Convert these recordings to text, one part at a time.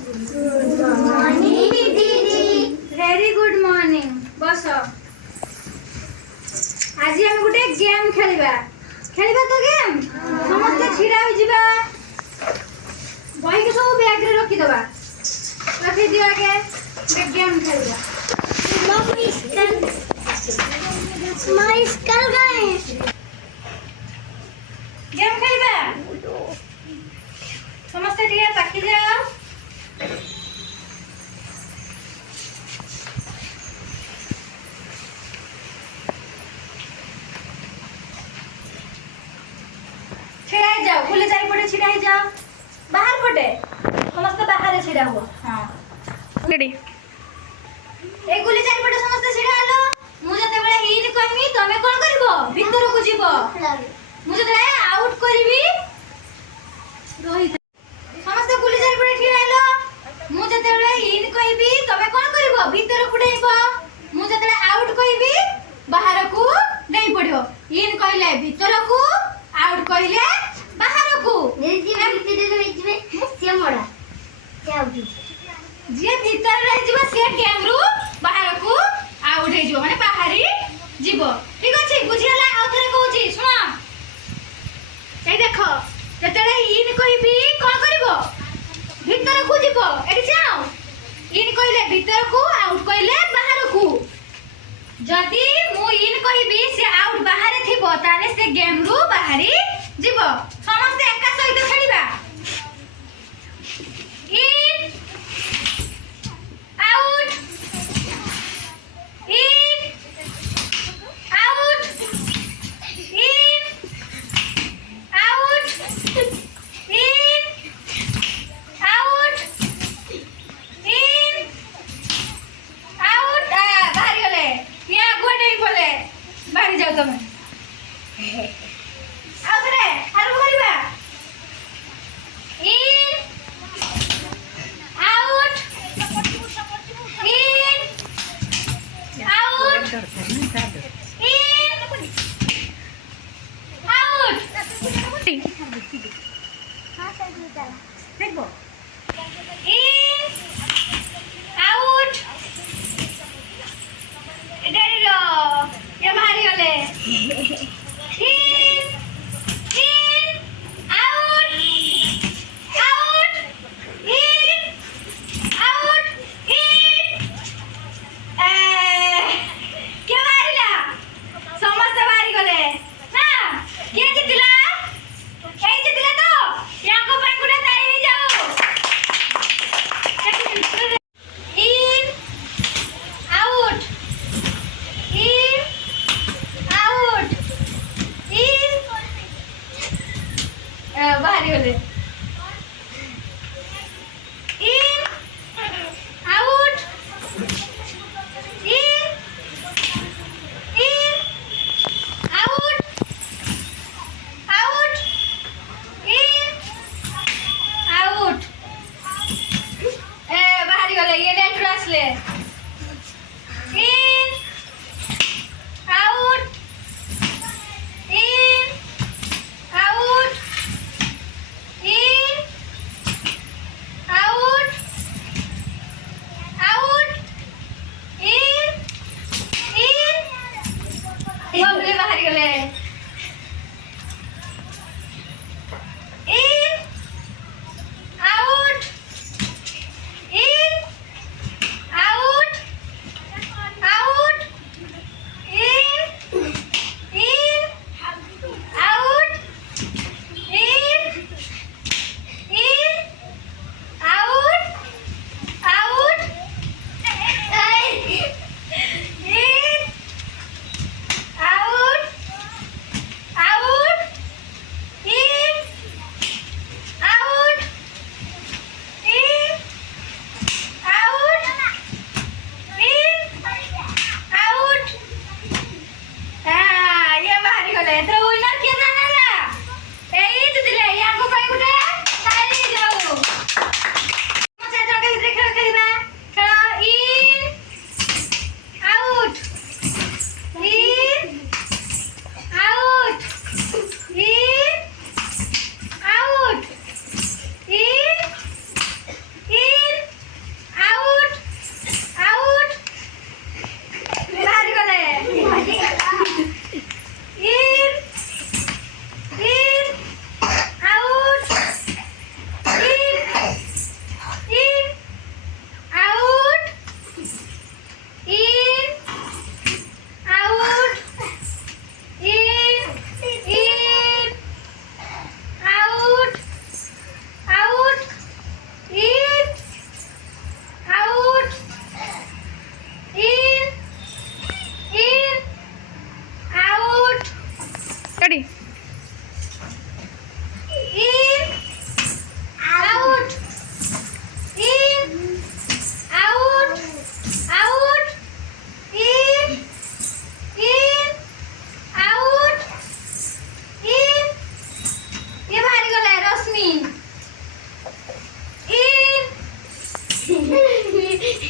Good morning, didi. Very good morning. बस आज हम गोटे गेम खेलिबा तो गेम समस्त छिड़ा हो जिबा बही के सब बैग रे रखी दबा रखी दिया के गेम खेलिबा My skull guys. गेम खेलिबा समस्त टिया पाखी जाओ छिड़ा जाओ खुले चारिपटे छिड़ा जाओ बाहर पटे समस्त बाहर छिड़ा हुआ हां रेडी ए गुली चारिपटे समस्त छिड़ा आलो मु जते बेला इन कहमी तमे कोन करबो भीतर को जीवो मु जते आउट करबी रोहित समस्त गुली चारिपटे छिड़ा आलो मु जते बेला इन कहबी तमे कोन करबो भीतर को डेइबो मु जते आउट कहबी बाहर को डेइ पड़ियो इन कहले भीतर को आउट कहले बाहर को दीदी भीतर रह जिवे से मोड़ा क्या उठी जे भीतर रह जिवे से गेम रु बाहर को आउट हे जो माने बाहरी जीवो ठीक अछि बुझियला आ थरे कहूची सुना ए देखो जतरे इन कहबी कोन करबो भीतर को जीवो एठी जाओ इन कहले भीतर को आउट कहले बाहर को जदी मु इन कहबी से आउट बाहर थिबो ताले से गेम रु बाहरी जीवो समस्त एका सहित खेलिबा in out in out in out in out in out बाहर गले या गोडे बोले बाहर जाओ तुम आउरे आरो बोलिबा in out in out in out हां सर चला देखो इन आउट इधर लो ये बाहर गले in in out out in out in के मारिला समस्त बाहरी गले ना के जितला ए जितला तो याको पाई गुडा ताई जाओ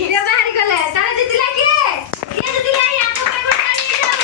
କିଏ ବାହାରି ଗଲେ ତାର ଜିତିଲା କିଏ ଜିତିଲା? ୟାଙ୍କ ପାଇଁ ଗୋଟେ ତାଳି ହେଇଯାଉ।